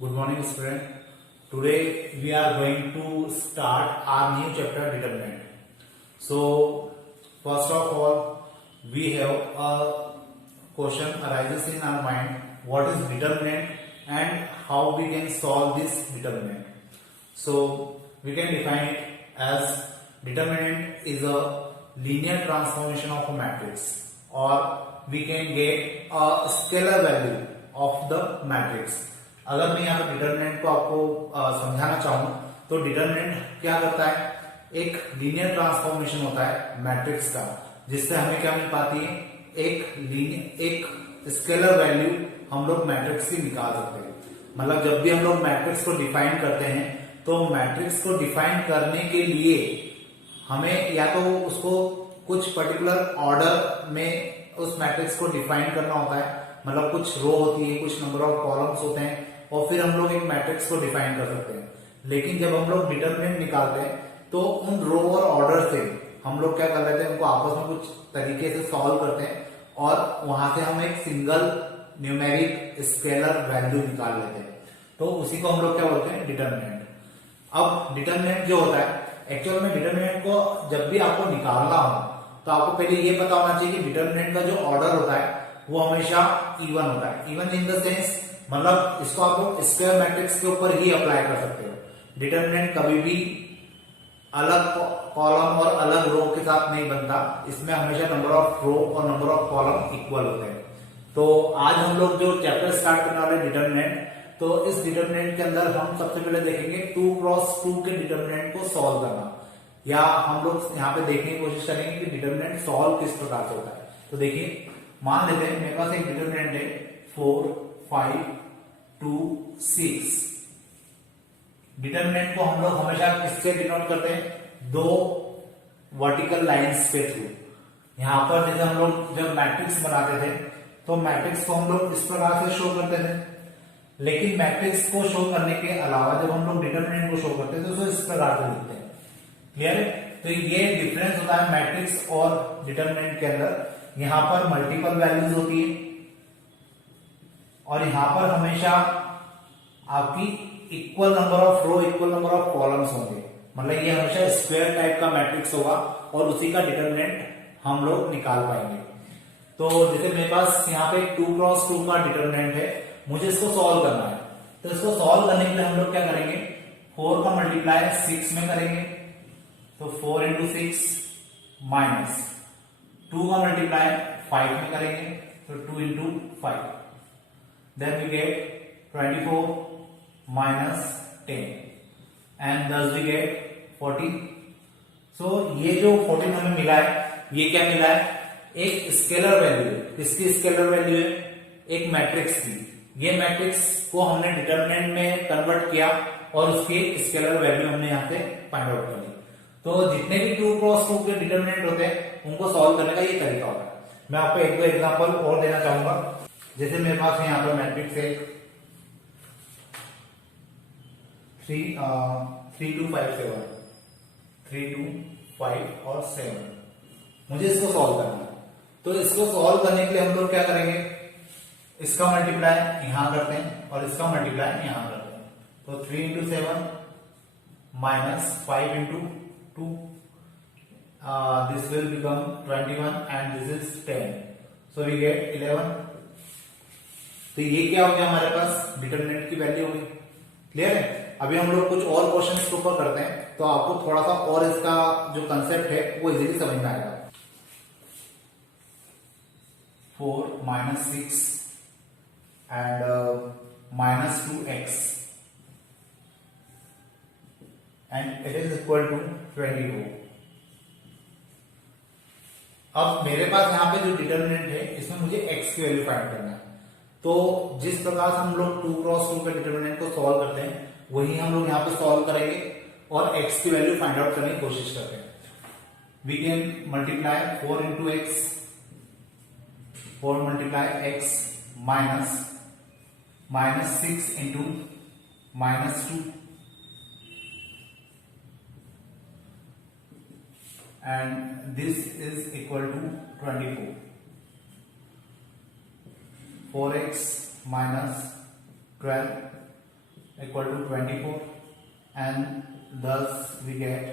Good morning, student. Today we are going to start our new chapter, determinant. So, first of all, we have a question arises in our mind: what is determinant and how we can solve this determinant? So, we can define it as determinant is a linear transformation of a matrix, or we can get a scalar value of the matrix. अगर मैं यहाँ पर determinant को आपको समझाना चाहूँ तो determinant क्या करता है, एक लीनियर ट्रांसफॉर्मेशन होता है मैट्रिक्स का, जिससे हमें क्या मिल पाती है, एक स्केलर वैल्यू हम लोग मैट्रिक्स की निकाल सकते हैं। मतलब जब भी हम लोग मैट्रिक्स को डिफाइन करते हैं तो मैट्रिक्स को डिफाइन करने के लिए हमें या तो उसको कुछ पर्टिकुलर ऑर्डर में उस मैट्रिक्स को डिफाइन करना होता है, मतलब कुछ रो होती है, कुछ नंबर ऑफ कॉलम्स होते हैं, और फिर हम लोग एक मैट्रिक्स को डिफाइन कर सकते हैं। लेकिन जब हम लोग डिटरमिनेंट निकालते हैं तो उन रो और ऑर्डर से हम लोग क्या कर लेते हैं, उनको आपस में कुछ तरीके से सॉल्व करते हैं और वहां से हम एक सिंगल न्यूमेरिक स्केलर वैल्यू निकाल लेते हैं। तो उसी को हम लोग क्या बोलते हैं, डिटरमिनेंट। अब डिटरमिनेंट जो होता है, एक्चुअल में डिटरमिनेंट को जब भी आपको निकालना हो तो आपको पहले ये पता होना चाहिए कि डिटरमिनेंट का जो ऑर्डर होता है वो हमेशा इवन होता है। इवन इन द सेंस, मतलब इसको आप लोग स्क्वायर मैट्रिक्स के ऊपर ही अप्लाई कर सकते हो। डिटरमिनेंट कभी भी अलग कॉलम और अलग रो के साथ नहीं बनता, इसमें हमेशा नंबर ऑफ रो और नंबर ऑफ कॉलम इक्वल होते हैं। तो आज हम लोग जो चैप्टर स्टार्ट करने वाले डिटरमिनेंट, तो इस डिटरमिनेंट के अंदर हम सबसे पहले देखेंगे 2x2 के डिटरमिनेंट को सॉल्व करना, या हम लोग यहाँ पे देखने की कोशिश करेंगे कि डिटरमिनेंट सॉल्व किस प्रकार से होता है। तो देखिए, मान लेते हैं मेरे पास एक डिटरमिनेंट है 4, 5, 2, 6। डिटरमिनेंट को हम लोग हमेशा किससे डिनोट करते हैं, दो वर्टिकल लाइंस के थ्रू। यहां पर जैसे हम लोग जब मैट्रिक्स बनाते थे तो मैट्रिक्स को हम लोग इस प्रकार से शो करते थे, लेकिन मैट्रिक्स को शो करने के अलावा जब हम लोग डिटरमिनेंट को शो करते हैं तो उसको इस प्रकार से लिखते हैं। क्लियर है? तो ये डिफरेंस होता है मैट्रिक्स और डिटरमिनेंट के अंदर। यहां पर मल्टीपल वैल्यूज होती है और यहां पर हमेशा आपकी equal number of row, equal number of columns होंगे। मतलब ये हमेशा स्क्वायर टाइप का मैट्रिक्स होगा और उसी का डिटरमिनेंट हम लोग निकाल पाएंगे। तो जैसे मेरे पास यहाँ पे 2x2 का डिटरमिनेंट है, मुझे इसको सॉल्व करना है। तो इसको सॉल्व करने के लिए हम लोग क्या करेंगे, 4 का मल्टीप्लाई 6 में करेंगे, तो 4 इंटू 6 माइनस 2 का मल्टीप्लाई 5 में करेंगे, तो 2 into 5, then we get 24 minus 10 and thus we get 40। So ये जो 14 हमें मिला है, ये क्या मिला है, एक स्केलर वैल्यू। किसकी स्केलर वैल्यू है, एक मैट्रिक्स की। ये मैट्रिक्स को हमने डिटरमिनेंट में कन्वर्ट किया और उसकी स्केलर वैल्यू हमने यहाँ पे फाइंड आउट कर ली। तो जितने भी 2x2 के डिटरमिनेंट होते हैं उनको सॉल्व करने का ये तरीका होता है। मैं आपको एक दो एग्जांपल और देना चाहूंगा। जैसे मेरे पास यहाँ पर मैट्रिक्स है 3, 2, 5, 7, 3, 2, 5 और 7। मुझे इसको सॉल्व करना है। तो इसको सॉल्व करने के लिए हम लोग क्या करेंगे, इसका मल्टीप्लाई यहां करते हैं और इसका मल्टीप्लाई यहां करते हैं। तो 3 into 7 minus 5 into 2, this will become 21 and this is 10, so we get 11। तो ये क्या हो गया, हमारे पास डिटरमिनेंट की वैल्यू होगी। क्लियर है? अभी हम लोग कुछ और क्वेश्चंस के ऊपर करते हैं तो आपको थोड़ा सा और इसका जो कंसेप्ट है वो इजीली समझ में आएगा। 4 minus 6 and minus 2x and it is equal to 24। अब मेरे पास यहाँ पे जो डिटरमिनेंट है इसमें मुझे x की वैल्यू फाइंड करना है। तो जिस प्रकार से हम लोग 2x2 के डिटरमिनेंट को सॉल्व करते हैं वही हम लोग यहाँ पे सॉल्व करेंगे और x की वैल्यू फाइंड आउट करने की कोशिश करते हैं। We can multiply 4 into x, 4 multiply x minus 6 into minus 2 and this is equal to 24। 4x minus 12 equal to 24 and thus we get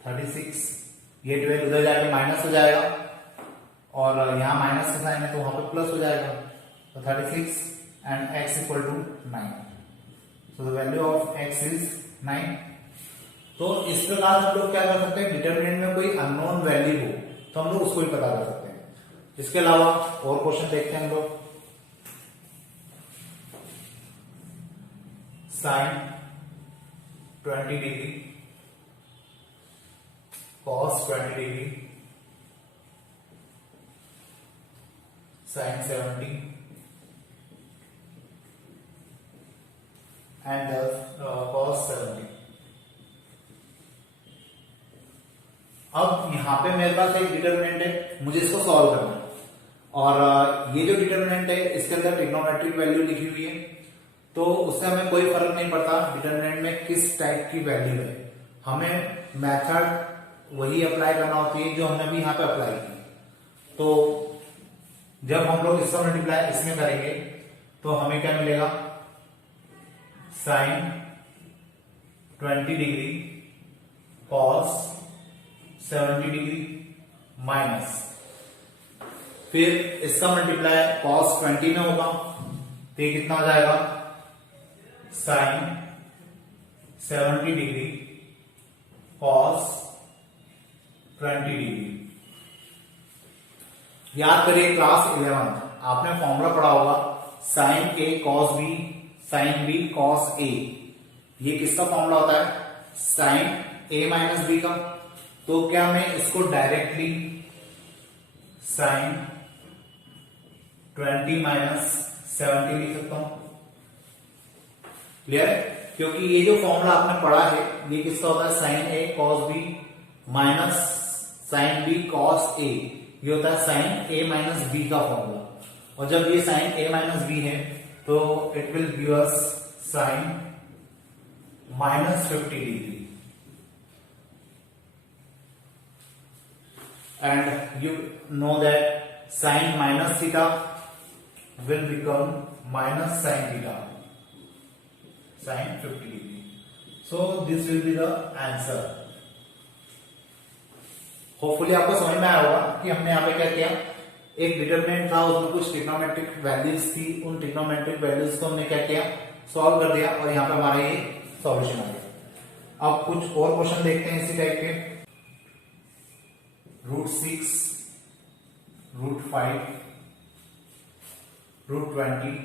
36। ये 12 उधर जाके माइनस हो जाएगा और यहाँ माइनस का साइन है तो वहां पे प्लस हो जाएगा, तो 36 and x equal to 9। So the value of x is 9। तो इस प्रकार हम लोग क्या कर सकते हैं, डिटरमिनेंट में कोई अननोन वैल्यू हो तो हम लोग उसको ही पता कर सकते हैं। इसके अलावा और क्वेश्चन देखते हैं हम लोग। Sine 20 degree, cos 20 degree, sin 70 and cos 70। अब यहां पे मेरे पास एक डिटरमिनेंट है, मुझे इसको सॉल्व करना है और ये जो डिटरमिनेंट है इसके अंदर ट्रिग्नोमेट्रिक वैल्यू लिखी हुई है, तो उससे हमें कोई फर्क नहीं पड़ता डिटरमिनेंट में किस टाइप की वैल्यू है, हमें मेथड वही अप्लाई करना होती है जो हमने भी यहाँ पे अप्लाई की। तो जब हम लोग इसका मल्टीप्लाई इसमें करेंगे तो हमें क्या मिलेगा, sine 20 degree cos 70 degree minus, फिर इसका मल्टीप्लाई कॉस 20 में होगा तो ये कितना हो जाएगा, साइन 70 डिग्री कॉस 20 डिग्री। याद करिए क्लास 11 आपने फॉर्मूला पढ़ा होगा, sine A cos B sine B cos A. ये किसका फॉर्मूला होता है, साइन ए माइनस बी का। तो क्या मैं इसको डायरेक्टली साइन 20 माइनस 70 लिख सकता हूं, क्लियर? क्योंकि ये जो फॉर्मूला आपने पढ़ा है ये किसका होता है, sine A cos B minus sine B cos A, ये होता है साइन ए माइनस बी का फॉर्मूला। और जब ये साइन ए माइनस बी है तो it will give us sine minus 50 degree and you know that sin minus theta will become minus sin theta, sin 50 degree. So this will be the answer. Hopefully आपको समझ में आया होगा कि हमने यहाँ पे क्या किया, एक डिटरमिनेंट था उसमें कुछ ट्रिग्नोमेट्रिक वैल्यूज थी, उन ट्रिग्नोमेट्रिक वैल्यूज को हमने क्या किया, सॉल्व कर दिया और यहाँ पे हमारा ये सॉल्यूशन आ गया। अब कुछ और क्वेश्चन देखते हैं इसी टाइप के। √6, √5, √20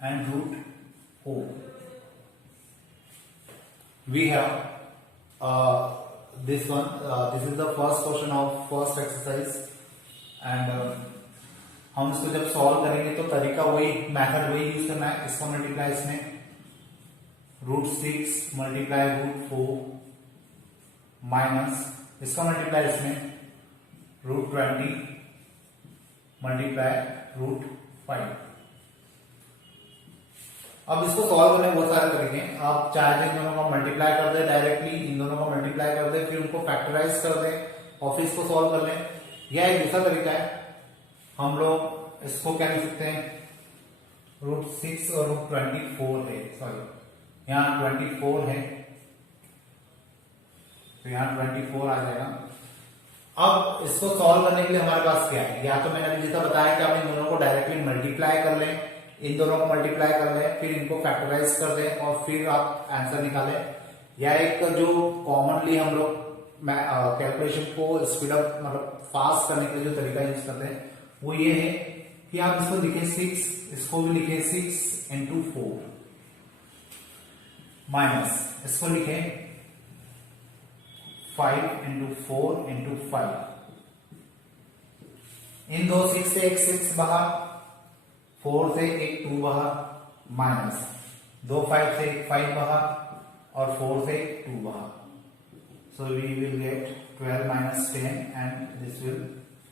and √4. We have this one. This is the first question of first exercise and हम इसको जब सॉल्व करेंगे तो तरीका वही, मेथड वही यूज करना है। इसको मल्टीप्लाई इसमें √6 मल्टीप्लाई √4 माइनस इसका मल्टीप्लाई इसमें √20 मल्टीप्लाई √5। अब इसको सॉल्व करने बहुत सारे तरीके हैं, आप चाहे तो इन दोनों को मल्टीप्लाई कर दे डायरेक्टली, इन दोनों को मल्टीप्लाई कर दे फिर उनको फैक्टराइज कर दे और फिर इसको सॉल्व कर लें, यह एक दूसरा तरीका है। हम लोग इसको क्या लिख सकते हैं, √6 और √24 है, सॉरी यहाँ 24 है तो यहाँ 24 आ जाएगा। अब इसको सॉल्व करने के लिए हमारे पास क्या है, या तो मैंने अभी जैसा बताया कि आप इन दोनों को डायरेक्टली मल्टीप्लाई कर लें, इन दोनों को मल्टीप्लाई कर लें फिर इनको फैक्टराइज कर दें और फिर आप आंसर निकालें, या एक जो कॉमनली हम लोग कैलकुलेशन को स्पीड अप मतलब फास्ट करने के लिए जो तरीका यूज करते हैं वो ये है कि आप इसको लिखें 6, इसको भी लिखें 6 into 4 माइनस इसको लिखें 5 into 4 into 5। इन दो 6 से एक 6 बाहर, 4 से एक 2 बाहर, माइनस 2 5 से एक 5 बाहर और 4 से एक 2 बाहर। So we will get 12 minus 10 and this will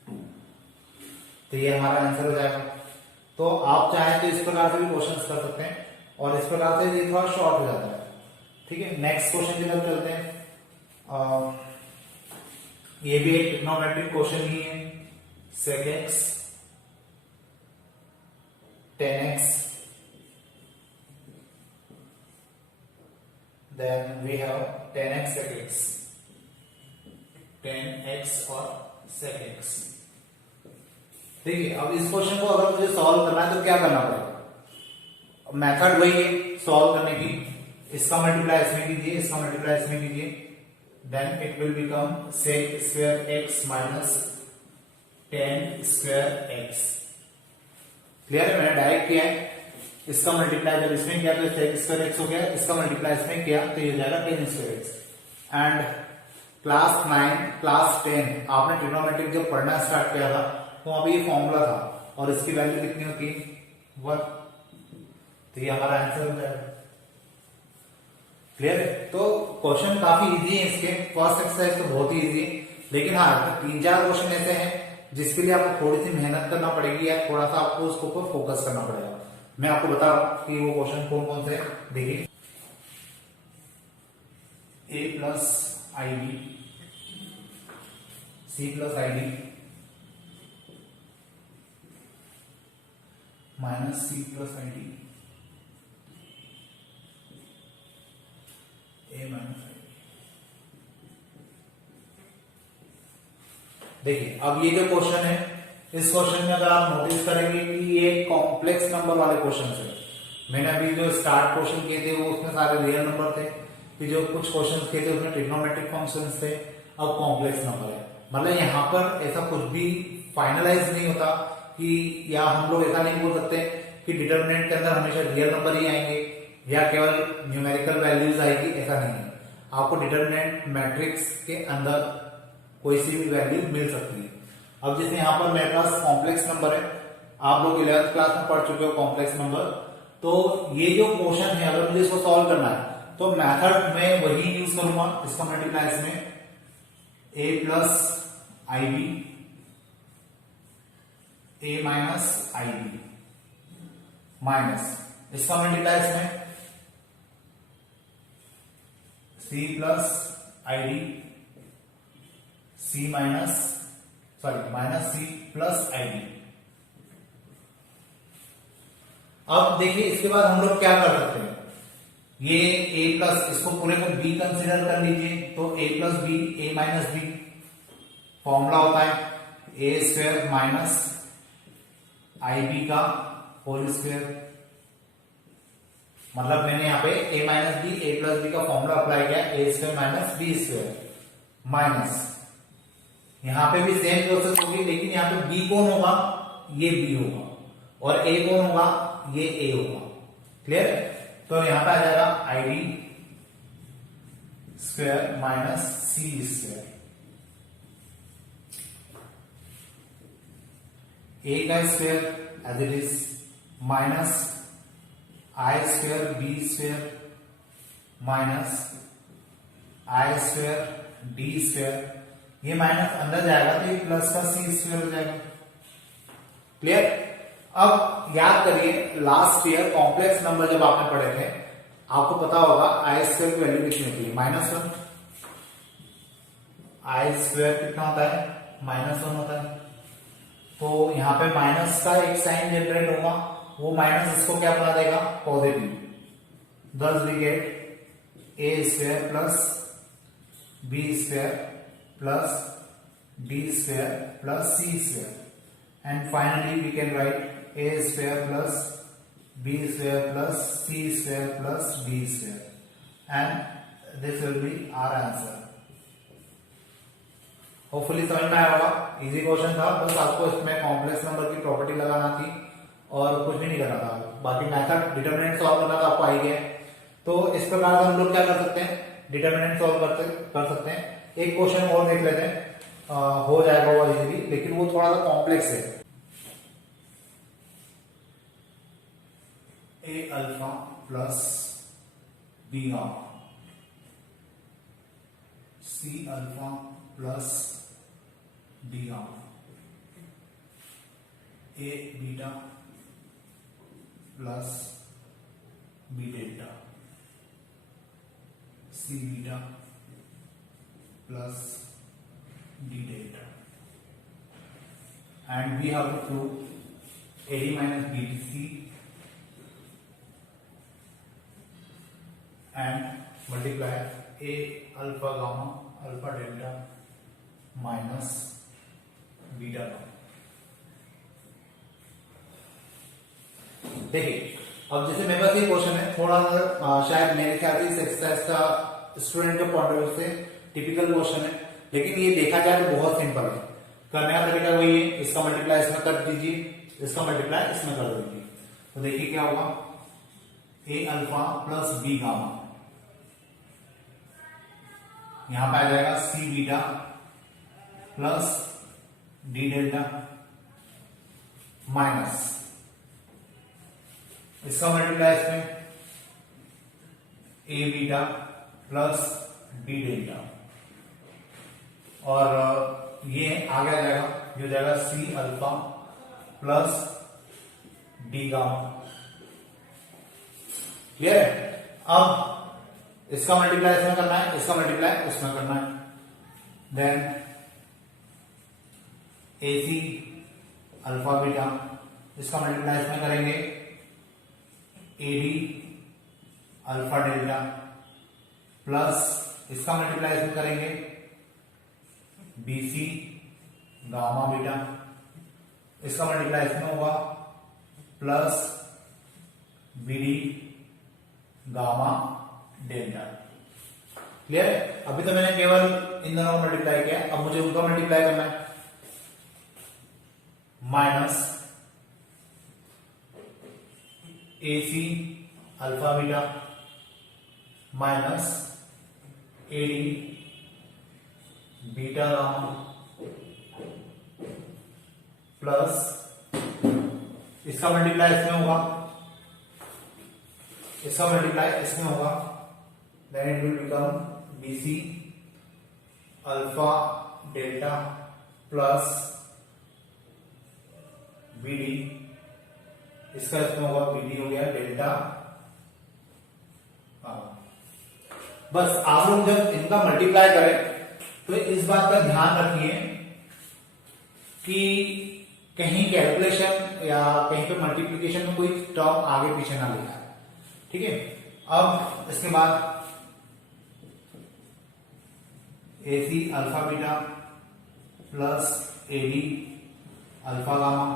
2। तो ये हमारा आंसर हो जाएगा। तो आप चाहे तो इस प्रकार से भी क्वेश्चन कर सकते हैं और इस प्रकार से ये थोड़ा शॉर्ट हो जाता है। ठीक है, नेक्स्ट क्वेश्चन की तरफ चलते हैं। ये भी एक ट्रिग्नोमेट्रिक क्वेश्चन ही है। sec x 10x then we have 10x sec x, 10x और sec x। देखिए अब इस क्वेश्चन को अगर मुझे सॉल्व करना है तो क्या करना पड़ेगा, मेथड वही है सॉल्व करने की, इसका मल्टीप्लाई इसमें कीजिए, इसका मल्टीप्लाई इसमें कीजिए, then it will become sec square x minus 10 square x। Clear है, मैंने डायरेक्ट किया है, इसका मल्टीप्लाई जब इसमें किया तो sec स्क्वायर x हो गया, इसका मल्टीप्लाई इसमें किया तो ये हो जाएगा 10 square x। And class 9 class 10 आपने ट्रिग्नोमेट्रिक जब पढ़ना स्टार्ट किया था तो वहां पे ये फॉर्मूला था और इसकी वैल्यू कितनी होती है 1, तो ये हमारा आंसर हो जाएगा। क्लियर है, तो क्वेश्चन काफी इजी है, इसके फर्स्ट एक्सरसाइज तो बहुत ही इजी है, लेकिन हाँ 3-4 क्वेश्चन ऐसे हैं जिसके लिए आपको थोड़ी सी मेहनत करना पड़ेगी या थोड़ा सा आपको उसको ऊपर फोकस करना पड़ेगा। मैं आपको बता रहा हूं कि वो क्वेश्चन कौन कौन से। देखिए a plus i b, c plus i d minus c plus i d, a minus i d. देखिए अब ये जो क्वेश्चन है, इस क्वेश्चन में अगर आप नोटिस करेंगे कि ये कॉम्प्लेक्स नंबर वाले क्वेश्चन है। मैंने अभी जो स्टार्ट क्वेश्चन किए थे वो उसमें सारे रियल नंबर थे, फिर जो कुछ क्वेश्चन किए थे उसमें ट्रिग्नोमेट्रिक फंक्शंस थे, अब कॉम्प्लेक्स नंबर है। मतलब यहाँ पर ऐसा कुछ भी फाइनलाइज नहीं होता कि, या हम लोग ऐसा नहीं बोल सकते कि डिटर्मिनेंट के अंदर हमेशा रियल नंबर ही आएंगे या केवल न्यूमेरिकल वैल्यूज आएगी, ऐसा नहीं है। आपको डिटर्मिनेंट मैट्रिक्स के अंदर कोई सी भी वैल्यू मिल सकती है। अब जैसे यहाँ पर मेरे पास कॉम्प्लेक्स नंबर है, आप लोग 11th क्लास में पढ़ चुके हो कॉम्प्लेक्स नंबर, तो ये जो क्वेश्चन है अगर मुझे इसको सॉल्व करना है तो मेथड में वही यूज करूंगा, इसका मल्टीप्लाई इसमें a plus i b, A minus I b minus इसका मल्टीप्लाई इसमें c plus i d, c minus c plus i d. अब देखिए इसके बाद हम लोग क्या कर सकते हैं, ये a प्लस, इसको पूरे को b कंसीडर कर लीजिए, तो a plus B, A minus B, formula होता है A square minus I B का होल स्क्वायर। मतलब मैंने यहाँ पे a minus B, A plus B का फॉर्मूला अप्लाई किया, A square minus B square minus, यहां पे भी सेम प्रोसेस होगी, लेकिन यहाँ पे b कौन होगा, ये b होगा, और a कौन होगा, ये a होगा। क्लियर, तो यहां पे आ जाएगा i d square minus c square, a का square as it is minus i square b square minus i square d square, ये माइनस अंदर जाएगा तो ये प्लस का सी स्क्वायर हो जाएगा। क्लियर, अब याद करिए लास्ट ईयर कॉम्प्लेक्स नंबर जब आपने पढ़े थे आपको पता होगा आई स्क्वायर की वैल्यू कितनी होती है, -1। आई स्क्वायर कितना होता है, -1 होता है। तो यहां पे माइनस का एक साइन जनरेट होगा, वो माइनस इसको क्या बना देगा, positive. Thus we get a square plus b square plus d square plus c square, and finally we can write a square plus b square plus c square plus d square, and this will be our answer. Hopefully समझ में आया होगा, easy question था, बस आपको इसमें complex number की property लगाना थी और कुछ भी नहीं करना था, बाकी मेथड डिटरमिनेंट सॉल्व करना था आपको आई गया। तो इस प्रकार हम लोग क्या कर सकते हैं, डिटरमिनेंट सॉल्व कर सकते हैं। एक क्वेश्चन और देख लेते हैं, हो जाएगा वो इजीली, लेकिन वो थोड़ा सा कॉम्प्लेक्स है। A alpha plus B gamma, C alpha plus D gamma, A beta plus B delta, C beta plus d delta, and we have to prove AD minus BC and multiply A alpha gamma alpha delta minus beta gamma. देखिए अब जैसे मेरे पास ये question है, थोड़ा शायद मेरे ख्याल से इस एक्सरसाइज का स्टूडेंट के पॉइंट ऑफ व्यू से टिपिकल क्वेश्चन है, लेकिन ये देखा जाए तो बहुत सिंपल है। करने का तरीका वही है, इसका मल्टीप्लाई इसमें कर दीजिए, इसका मल्टीप्लाई इसमें कर दीजिए, तो देखिए क्या होगा, a alpha plus B gamma, यहां पे आ जाएगा c beta plus d delta minus इसका मल्टीप्लाई इसमें a beta plus B delta, और ये आगे आ जाएगा, ये हो जाएगा c alpha plus D gamma. Clear है? अब इसका मल्टीप्लाई इसमें करना है, इसका मल्टीप्लाई इसमें करना है, then a C alpha beta, इसका मल्टीप्लाई इसमें करेंगे a D alpha delta plus इसका मल्टीप्लाई इसमें करेंगे बी सी गामा बीटा, इसका मल्टीप्लाई इसमें होगा plus B D gamma delta. Clear है? अभी तो मैंने केवल इन दोनों को मल्टीप्लाई किया, अब मुझे उनका मल्टीप्लाई करना है, minus A C alpha beta minus A D beta gamma plus इसका मल्टीप्लाई इसमें होगा, इसका मल्टीप्लाई इसमें होगा, then it will become b C alpha delta plus B d, इसका इसमें होगा बी डी हो गया डेल्टा। बस आप लोग जब इनका मल्टीप्लाई करें तो इस बात का ध्यान रखिए कि कहीं कैलकुलेशन या कहीं पे मल्टीप्लिकेशन में कोई टर्म आगे पीछे ना लिखा है। ठीक है? अब इसके बाद A C alpha beta plus A D alpha gamma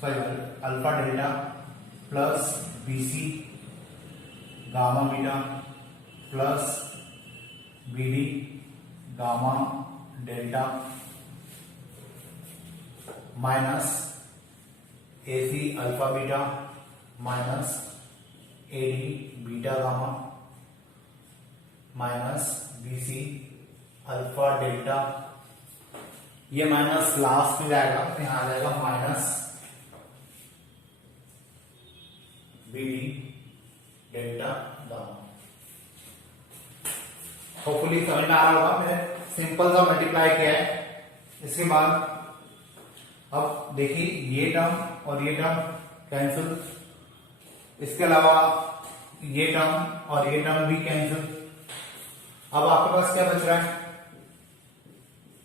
sorry alpha delta plus B C gamma beta plus B D gamma delta minus A C alpha beta minus A D beta gamma minus B C alpha delta, ये minus last में जाएगा तो यहां आ जाएगा minus B D delta gamma. Hopefully समझ में आ रहा होगा, मैंने सिंपल सा मल्टीप्लाई किया है। इसके बाद अब देखिए ये टर्म और ये टर्म कैंसिल, इसके अलावा ये टर्म और ये टर्म भी कैंसिल। अब आपके पास क्या बच रहा है,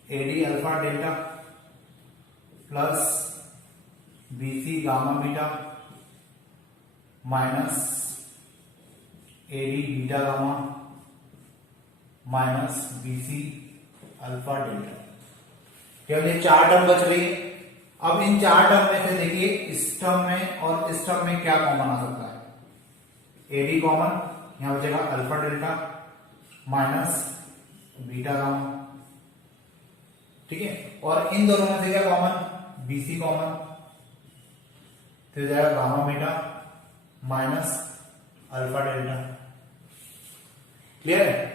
a D alpha delta plus B C gamma beta minus A D beta gamma minus B C alpha delta. केवल ये चार टर्म बच रही है। अब इन चार टर्म में से देखिए इस टर्म में और इस टर्म में क्या कॉमन आ सकता है, ए डी कॉमन, यहां बचेगा alpha delta minus beta gamma. ठीक है? और इन दोनों में से क्या कॉमन, बी सी कॉमन, तो जाएगा gamma beta minus alpha delta. Clear है?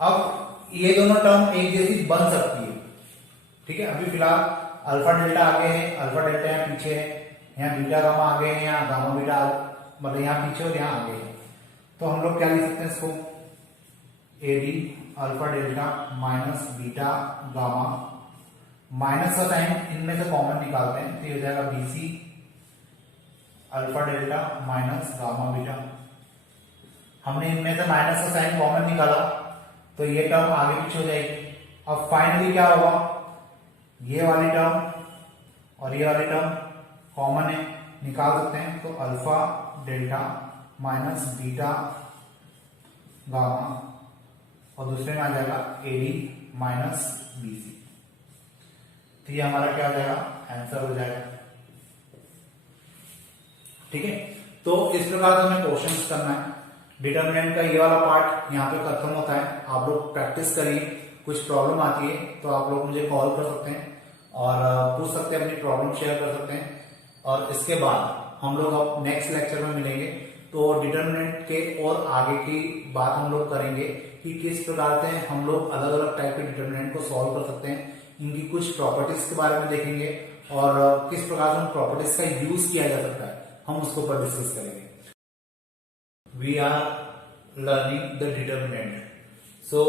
अब ये दोनों टर्म एक जैसी बन सकती है। ठीक है? अभी फिलहाल अल्फा डेल्टा आगे है, अल्फा डेल्टा यहाँ पीछे है, यहाँ बीटा गामा आगे है, यहाँ गामा बीटा मतलब यहाँ पीछे और यहाँ आगे है। तो हम लोग क्या लिख सकते हैं इसको, a D alpha delta minus beta gamma, minus का साइन इनमें से कॉमन निकालते हैं तो ये हो जाएगा बी सी alpha delta minus gamma beta. हमने इनमें से माइनस का साइन कॉमन निकाला तो ये टर्म आगे पीछे हो जाएगी। अब फाइनली क्या होगा, ये वाली टर्म और ये वाली टर्म कॉमन है, निकाल सकते हैं, तो alpha delta minus beta gamma और दूसरे में आ जाएगा AD माइनस BC। तो ये हमारा क्या हो जाएगा, आंसर हो जाएगा। ठीक है, तो इस प्रकार से हमें क्वेश्चंस करना है। डिटरमिनेंट का ये वाला पार्ट यहाँ पे खत्म होता है। आप लोग प्रैक्टिस करिए, कुछ प्रॉब्लम आती है तो आप लोग मुझे कॉल कर सकते हैं और पूछ सकते हैं, अपनी प्रॉब्लम शेयर कर सकते हैं। और इसके बाद हम लोग अब नेक्स्ट लेक्चर में मिलेंगे तो डिटरमिनेंट के और आगे की बात हम लोग करेंगे कि किस प्रकार से हम लोग अलग अलग टाइप के डिटरमिनेंट को सॉल्व कर सकते हैं, इनकी कुछ प्रॉपर्टीज के बारे में देखेंगे और किस प्रकार से उन प्रॉपर्टीज का यूज किया जा सकता है, हम उसके ऊपर डिस्कस करेंगे। We are learning the determinant. So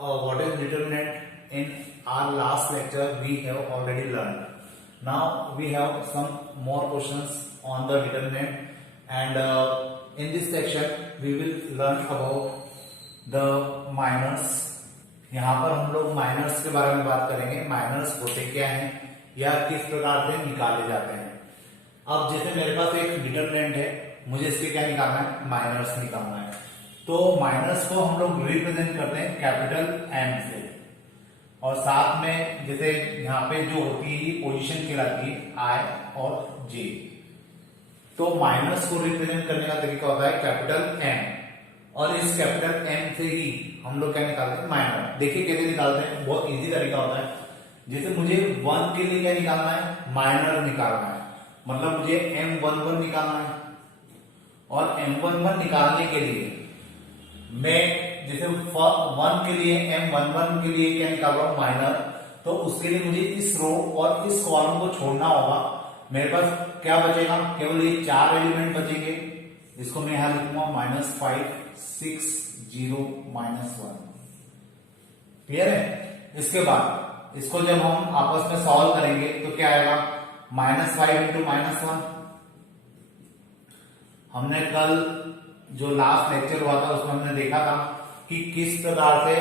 what is determinant? in our last lecture we have already learned. Now we have some more questions on the determinant and in this section we will learn about the minors. यहाँ पर हम लोग miners के बारे में बात करेंगे। Miners होते क्या हैं या किस प्रकार से निकाले जाते हैं। अब जैसे मेरे पास एक डिटरमिनेंट है, मुझे इसके क्या निकालना है, माइनर्स निकालना है। तो माइनर्स को हम लोग रिप्रेजेंट करते हैं कैपिटल M से और साथ में जैसे यहाँ पे जो होती है पोजीशन कहलाती है I और J। तो माइनस को रिप्रेजेंट करने का तरीका होता है कैपिटल M और इस कैपिटल M से ही हम लोग क्या निकालते हैं, माइनर। देखिए कैसे निकालते हैं, बहुत इजी तरीका होता है। जैसे मुझे 1 के लिए क्या निकालना है, माइनर निकालना है, मतलब मुझे M11 निकालना है और M11 निकालने के लिए मैं जैसे 1 के लिए M11 के लिए क्या निकाल रहा हूं, माइनर। तो उसके लिए मुझे इस रो और इस कॉलम को छोड़ना होगा। मेरे पास क्या बचेगा, केवल ये 4 एलिमेंट बचेंगे। इसको मैं यहां लिखूंगा -5 6 0 -1। क्लियर है? इसके बाद इसको जब हम आपस में सॉल्व करेंगे तो क्या आएगा, -5 इंटू -1। हमने कल जो लास्ट लेक्चर हुआ था उसमें हमने देखा था कि किस प्रकार से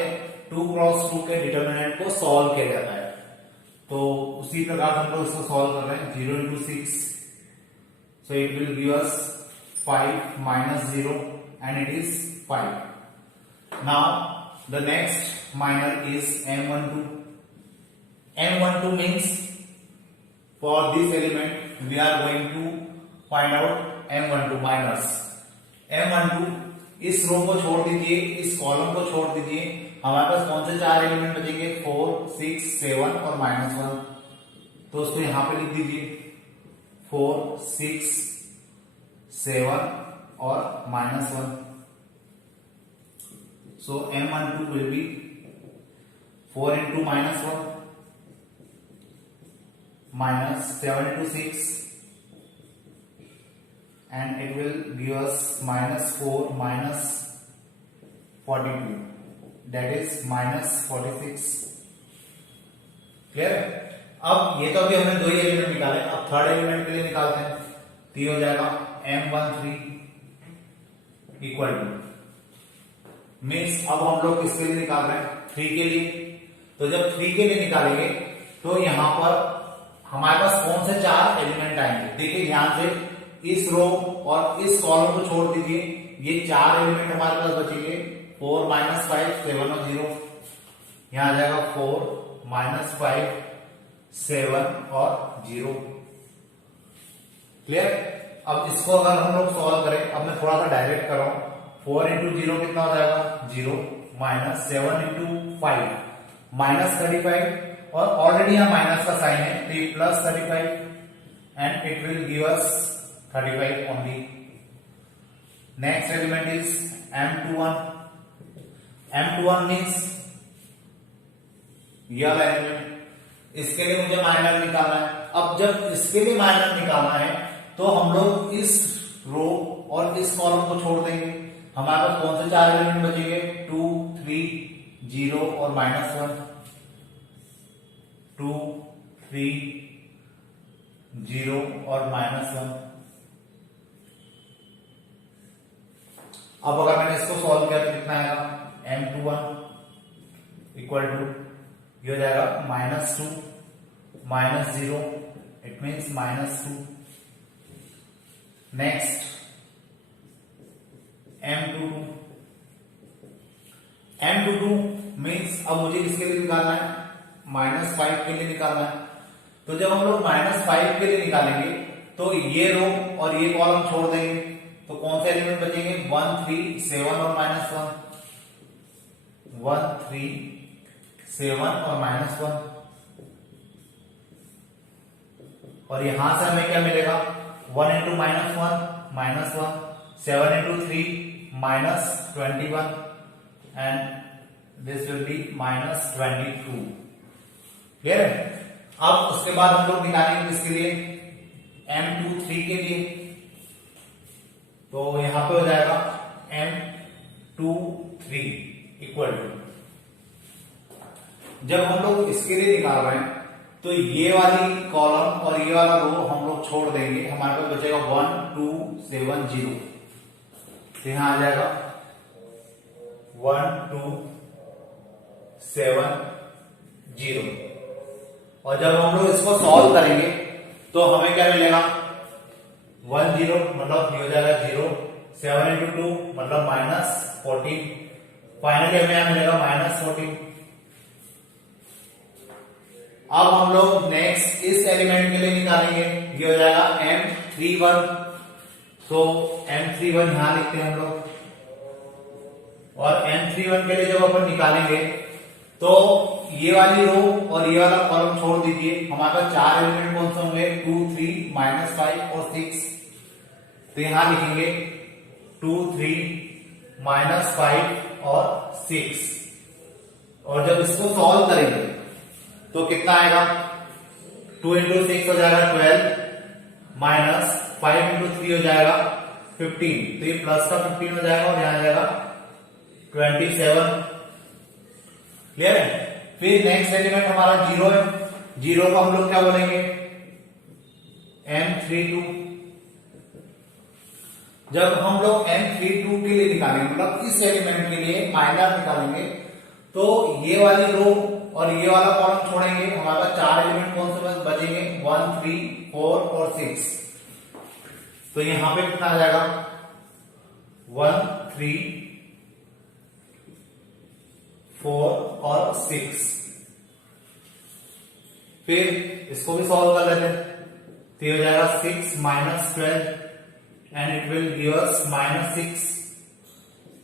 2 क्रॉस 2 के डिटरमिनेंट को सॉल्व किया जाता है। तो उसी प्रकार हम लोग इसको सॉल्व कर रहे हैं। 0 into 6, so it will give us 5 minus 0 and it is 5. Now the next minor is M12. M12 means for this element we are going to find out M12 minors. M12 इस रो को छोड़ दीजिए, इस column को छोड़ दीजिए, हमारे पास कौन से 4 एलिमेंट बचेंगे, 4 6 7 और -1। तो उसको यहां पे लिख दीजिए 4 6 7 और -1। So M12 will be 4 into -1 minus 7 into 6 and it will give us -4 minus 42, that is -46। Clear? अब ये तो अभी हमने 2 ही एलिमेंट निकाले, अब थर्ड एलिमेंट के लिए निकालते हैं। तो ये हो जाएगा M13 इक्वल टू मीन्स अब हम लोग किसके लिए निकाल रहे हैं, 3 के लिए। तो जब 3 के लिए निकालेंगे तो यहां पर हमारे पास कौन से 4 एलिमेंट आएंगे, देखिए ध्यान से। इस रो और इस कॉलम को छोड़ दीजिए, ये 4 एलिमेंट हमारे पास बचेंगे। 4 -5 7 और 0, यहां आ जाएगा 4 -5 7 और 0। क्लियर? अब इसको अगर हम लोग सॉल्व करें, अब मैं थोड़ा सा डायरेक्ट कर रहा हूं। 4 इंटू 0 कितना हो जाएगा, 0 माइनस 7 इंटू 5 -35 और ऑलरेडी यहां माइनस का साइन है तो ये +35 and it will give us 35 only. Next element is M21. M21 means ये वाला एलिमेंट। इसके लिए मुझे माइनर निकालना है। अब जब इसके लिए माइनर निकालना है तो हम लोग इस रो और इस कॉलम को छोड़ देंगे। हमारे पास कौन से 4 एलिमेंट बचेंगे, 2 3 0 और -1। 2 3 0 और -1। अब अगर मैंने इसको सॉल्व किया तो कितना आएगा, M21 इक्वल टू ये हो जाएगा -2 -0, इट मीन्स -2। नेक्स्ट M22 अब मुझे किसके लिए निकालना है, -5 के लिए निकालना है। तो जब हम लोग -5 के लिए निकालेंगे तो ये रो और ये कॉलम छोड़ देंगे, तो कौन से एलिमेंट बचेंगे, 1 3 7 और -1, 1 3 7 और -1। और यहां से हमें क्या मिलेगा, 1 into -1 -1, 7 into 3 -21 and this will be -22। Clear है। अब उसके बाद हम लोग निकालेंगे किसके लिए, M23 के लिए। तो यहां पे हो जाएगा M23 इक्वल टू, जब हम लोग इसके लिए निकाल रहे हैं तो ये वाली कॉलम और ये वाला रो हम लोग छोड़ देंगे, हमारे पास बचेगा 1 2 7 0। तो यहां आ जाएगा 1 2 7 0। और जब हम लोग इसको सॉल्व करेंगे तो हमें क्या मिलेगा, 1 0 मतलब ये हो जाएगा 0, 7 into 2 मतलब -14, फाइनली हमें यहां मिलेगा -14। अब हम लोग नेक्स्ट इस एलिमेंट के लिए निकालेंगे, ये हो जाएगा M31। तो M31 यहां लिखते हैं हम लोग, और M31 के लिए जब अपन निकालेंगे तो ये वाली रो और ये वाला कॉलम छोड़ दीजिए, हमारे पास 4 एलिमेंट कौन से होंगे, 2 3 -5 और 6। तो यहां लिखेंगे 2 3 -5 और 6। और जब इसको सॉल्व करेंगे तो कितना आएगा, 2 into 6 हो जाएगा 12 -5 into 3 हो जाएगा 15। तो ये प्लस का 15 हो जाएगा और यहां आ जाएगा 27। क्लियर है। फिर नेक्स्ट एलिमेंट हमारा 0 है, 0 को हम लोग क्या बोलेंगे, M32। जब हम लोग M32 के लिए निकालेंगे, मतलब इस एलिमेंट के लिए माइनर निकालेंगे, तो ये वाली रो और ये वाला कॉलम छोड़ेंगे, हमारे पास 4 एलिमेंट कौन से बचेंगे, 1 3 4 और 6। तो यहां पे कितना आ जाएगा, 1 3 4 और 6। फिर इसको भी सॉल्व कर लेते हैं, तो ये हो जाएगा 6 -12 and it will give us -6।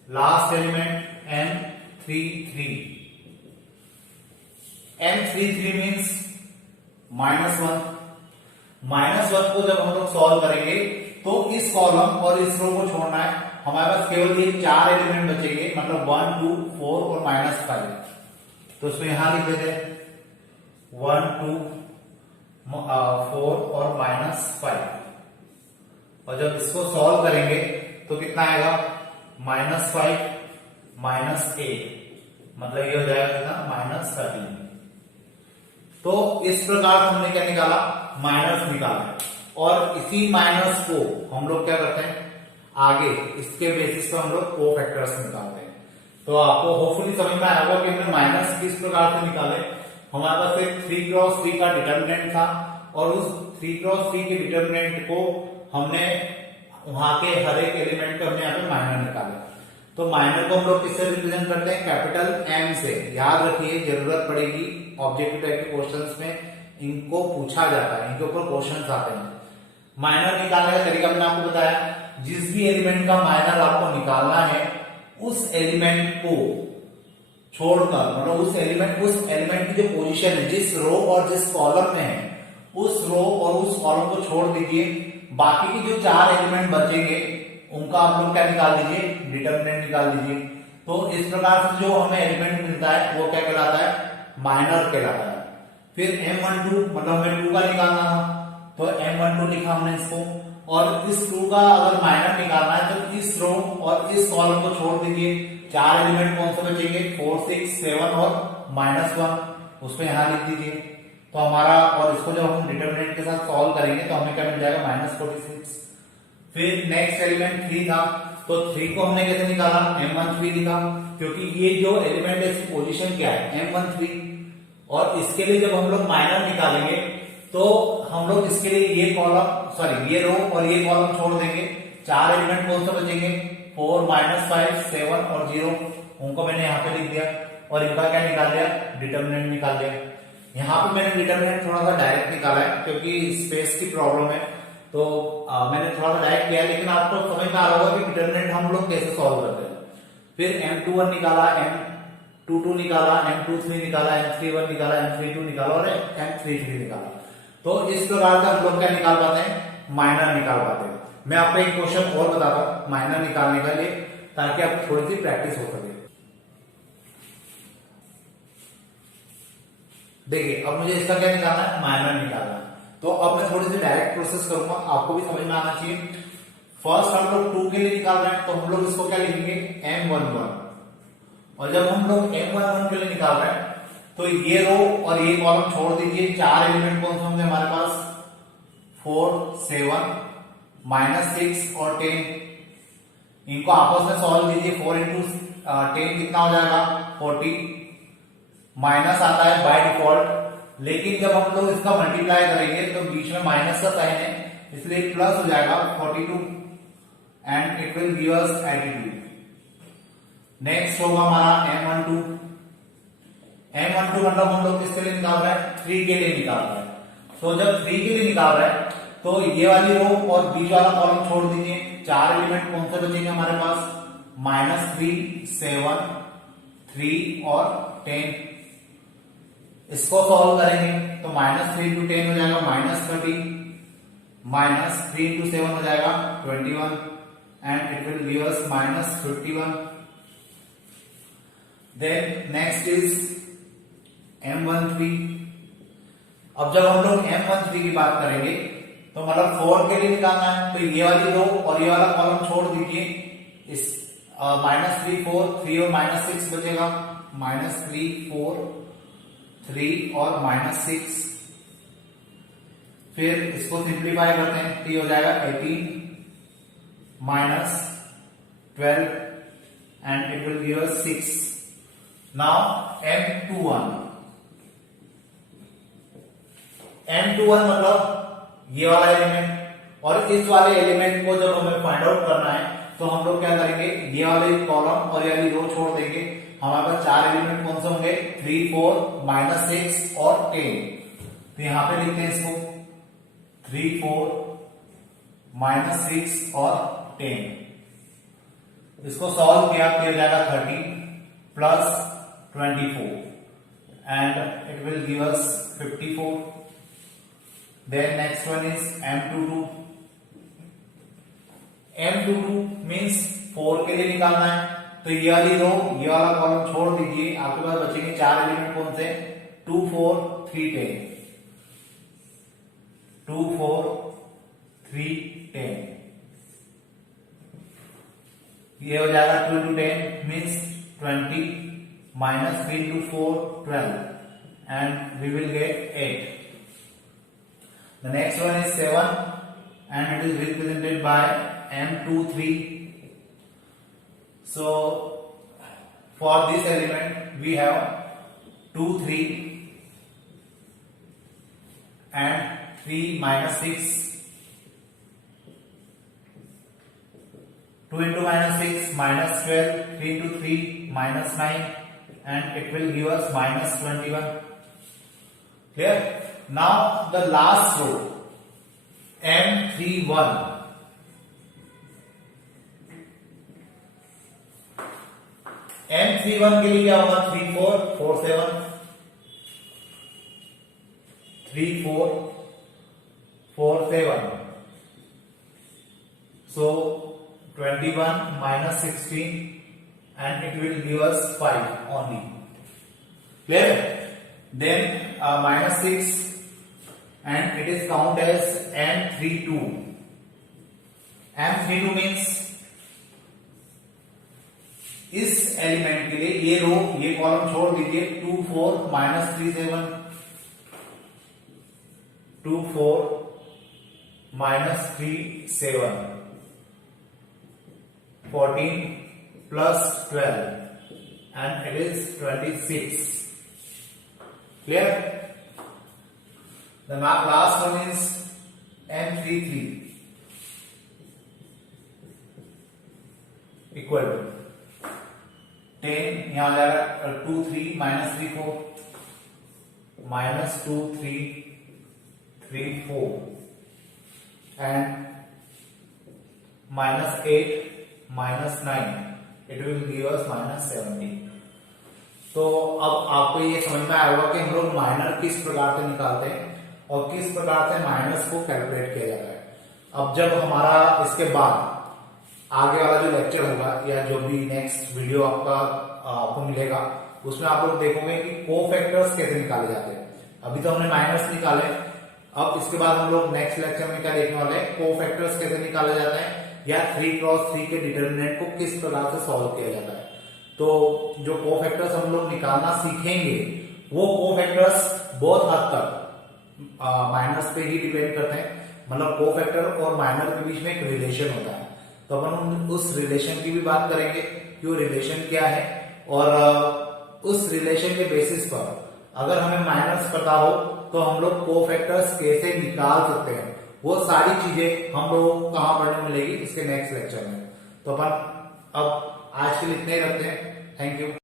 Last element M33। M33 means -1। -1 को जब हम लोग सॉल्व करेंगे तो इस कॉलम और इस रो को छोड़ना है, हमारे पास केवल ये 4 एलिमेंट बचेंगे, मतलब 1 2 4 और -5। तो इसमें यहां लिख देते हैं 1 2 4 और -5। और जब इसको सॉल्व करेंगे तो कितना आएगा, -5 -8, मतलब ये हो जाएगा कितना, -13। तो इस प्रकार हमने क्या निकाला, माइनस निकाला। और इसी माइनस को हम लोग क्या करते हैं, आगे इसके बेसिस पर हम लोग कोफैक्टर्स निकालते हैं। तो आपको होपफुली समझ में आया होगा कि हमने माइनस किस प्रकार से निकाले। हमारे पास एक 3x3 का डिटर्मिनेंट था और उस 3x3 के डिटर्मिनेंट को हमने वहां के हर एक एलिमेंट को हमने यहाँ पे माइनर निकाला। तो माइनर को हम लोग किससे रिप्रेजेंट करते हैं, कैपिटल M से। याद रखिए, जरूरत पड़ेगी ऑब्जेक्टिव टाइप के क्वेश्चंस में इनको पूछा जाता है, इनके ऊपर क्वेश्चंस आते हैं। माइनर निकालने का तरीका मैंने आपको बताया, जिस भी एलिमेंट का माइनर आपको निकालना है उस एलिमेंट को छोड़कर, मतलब उस एलिमेंट की जो पोजीशन है, जिस रो और जिस कॉलम में है, उस रो और उस कॉलम को छोड़ दीजिए। बाकी के जो 4 एलिमेंट बचेंगे उनका आप लोग क्या निकाल दीजिए, डिटर्मिनेंट निकाल दीजिए। तो इस प्रकार से जो हमें एलिमेंट मिलता है वो क्या कहलाता है, माइनर कहलाता है। फिर M12 मतलब हमें 2 का निकालना था, तो M12 लिखा हमने इसको। और इस 2 का अगर माइनर निकालना है तो इस रो और इस कॉलम को छोड़ दीजिए। 4 एलिमेंट कौन से बचेंगे, 4 6 7 और -1, उसको यहां लिख दीजिए। तो हमारा, और इसको जब हम डिटर्मिनेंट के साथ सॉल्व करेंगे तो हमें क्या मिल जाएगा, -46। फिर नेक्स्ट एलिमेंट 3 था, तो 3 को हमने कैसे निकाला, M13 लिखा, क्योंकि ये जो एलिमेंट है इसकी पोजीशन क्या है, M13। और इसके लिए जब हम लोग माइनर निकालेंगे तो हम लोग इसके लिए ये रो और ये कॉलम छोड़ देंगे। 4 एलिमेंट कौन से बचेंगे, 4 -5 7 और 0, उनको मैंने यहाँ पे लिख दिया। और इनका क्या निकाल लिया, डिटरमिनेंट निकाल लिया। यहाँ पे मैंने डिटरमिनेंट थोड़ा सा डायरेक्ट निकाला है क्योंकि स्पेस की प्रॉब्लम है, तो मैंने थोड़ा सा डायरेक्ट किया, लेकिन आपको समझ में आ रहा होगा कि डिटरमिनेंट हम लोग कैसे सॉल्व करते हैं। फिर M21 निकाला, M22 निकाला, M23 निकाला, M31 निकाला, M32 निकाला और M33 निकाला। तो इस प्रकार का हम लोग क्या निकाल पाते हैं, माइनर निकाल पाते हैं। मैं आपको एक क्वेश्चन और बताता हूं माइनर निकालने का लिए, ताकि आप थोड़ी सी प्रैक्टिस हो सके। देखिए अब मुझे इसका क्या निकालना है, माइनर निकालना है। तो अब मैं थोड़ी सी डायरेक्ट प्रोसेस करूंगा, आपको भी समझ में आना चाहिए। फर्स्ट हम लोग 2 के लिए निकाल रहे हैं, तो हम लोग इसको क्या लिखेंगे, M11। और जब हम लोग M11 के लिए निकाल रहे हैं तो ये रो और ये कॉलम छोड़ दीजिए। 4 एलिमेंट कौन से होंगे हमारे पास, 4, 7, -6 और 10। इनको आपस में सॉल्व कीजिए। 4 इंटू 10 कितना हो जाएगा, 40। माइनस आता है बाय डिफॉल्ट, लेकिन जब हम लोग इसका मल्टीप्लाई करेंगे तो बीच में माइनस का साइन है, इसलिए प्लस हो जाएगा 42 and it will give us 82। Next होगा हमारा M12। M12 मतलब हम लोग किसके लिए निकाल रहे हैं, 3 के लिए निकाल रहे हैं। तो जब 3 के लिए निकाल रहे हैं तो ये वाली रो और बीच वाला कॉलम छोड़ दीजिए। 4 एलिमेंट कौन से बचेंगे हमारे पास, -3, 7, 3 और 10। इसको सॉल्व करेंगे तो -3 इंटू 10 हो जाएगा -30, -3 इंटू 7 हो जाएगा 21 and it will give us -51। Then next is M13। अब जब हम लोग M13 की बात करेंगे तो मतलब 4 के लिए निकालना है, तो ये वाली रो और ये वाला कॉलम छोड़ दीजिए। इस -3, 4, 3 और -6 बचेगा, -3, 4, 3 और -6। फिर इसको सिंप्लीफाई करते हैं तो ये हो जाएगा 18 -12 and it will give us 6। Now M21। M21 मतलब ये वाला एलिमेंट, और इस वाले एलिमेंट को जब हमें फाइंड आउट करना है तो हम लोग क्या करेंगे, ये वाले कॉलम और ये वाली रो छोड़ देंगे। हमारे पास 4 एलिमेंट कौन से होंगे, 3, 4, -6 और 10। तो यहां पे लिखते हैं इसको 3, 4, -6 और 10। इसको सॉल्व किया हो जाएगा 30 plus 24 and it will give us 54। Then next one is M22. M22 means 4 के लिए निकालना है, तो ये वाली रो ये वाला कॉलम छोड़ दीजिए। आपके पास बचेंगे 4 एलिमेंट कौन से, 2, 4, 3, 10। 2, 4, 3, 10। ये हो जाएगा 2 into 10 means 20 -3 into 4, 12 and we will get 8. The next one is 7 and it is represented by M23. So for this element we have 2, 3 and 3 -6. 2 into -6 -12, 3 into 3 -9 and it will give us -21. Clear? Now the last row M31. M31 के लिए क्या होगा, 3, 4, 4, 7, 3, 4, 4, 7. So 21 -16 and it will give us 5 only. Clear? Then -6 and it is counted as M32. M32 means इस element के लिए ये रो ये column छोड़ दीजिए। 2, 4, -37, 2, 4, -37, 14 plus 12 and it is 26. Clear? The last one is M33 equal to 10 यहाँ आ जाएगा 2 3 minus 3 4 minus 2 3 3 4 and minus 8 minus 9 it will give us minus 70। तो अब आपको ये समझ में आएगा कि हम लोग माइनर किस प्रकार से निकालते हैं और किस प्रकार से माइनस को कैलकुलेट किया जाता है। अब जब हमारा इसके बाद आगे वाला जो लेक्चर होगा या जो भी नेक्स्ट वीडियो आपको मिलेगा उसमें आप लोग देखोगे कि कोफैक्टर्स कैसे निकाले जाते हैं। अभी तो हमने माइनस निकाले, अब इसके बाद हम लोग नेक्स्ट लेक्चर में क्या देखने वाले हैं, कोफैक्टर्स कैसे निकाले जाते हैं या 3x3 के डिटरमिनेंट को किस प्रकार से सॉल्व किया जाता है। तो जो कोफैक्टर्स हम लोग निकालना सीखेंगे वो कोफैक्टर्स बहुत हद तक माइनस पे ही डिपेंड करते हैं। मतलब कोफैक्टर और माइनर के बीच में एक रिलेशन होता है, तो अपन उस रिलेशन की भी बात करेंगे कि वो रिलेशन क्या है और उस रिलेशन के बेसिस पर अगर हमें माइनस पता हो तो हम लोग कोफैक्टर्स कैसे निकाल सकते हैं। वो सारी चीजें हम लोगों को कहां पढ़ने मिलेगी इसके नेक्स्ट लेक्चर में। तो अपन अब आज के लिए इतने ही रखते हैं। Thank you.